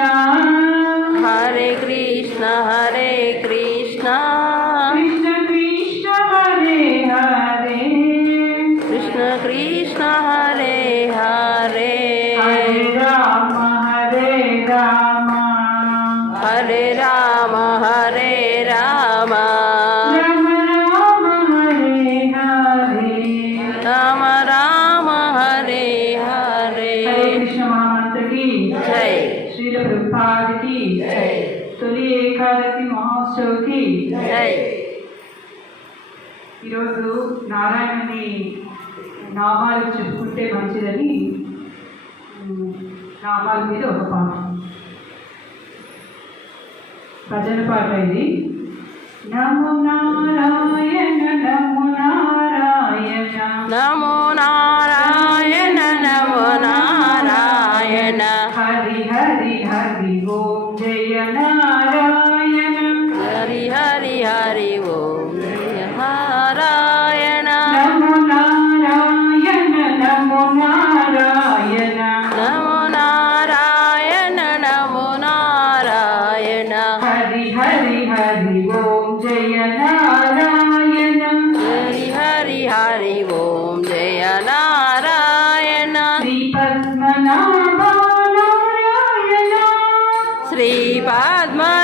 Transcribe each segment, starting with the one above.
Krishna మహోత్సవ్కి ఈరోజు నారాయణని నామాలు చెప్పుకుంటే మంచిదని నామాల మీద ఒక పాట. భజన పాట ఇది. నమో నారాయణ हरि हरि हरि ओम जय नारायण। हरि हरि हरि ओम जय नारायण। श्री पद्मनाभ नारायण। श्री पद्म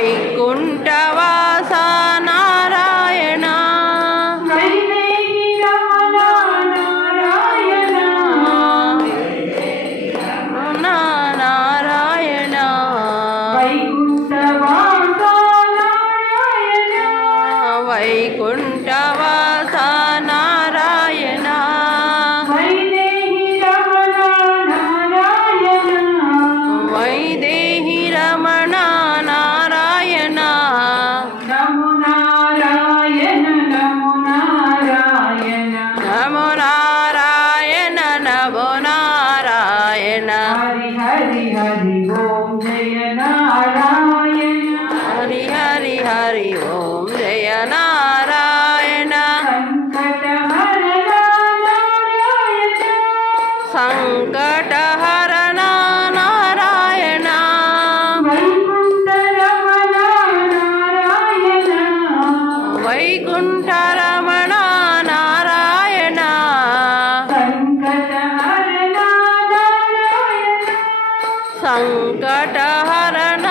away हरि ओम जय नारायण संकट हरण नारायण वैकुंठ रमण नारायण संकट हरण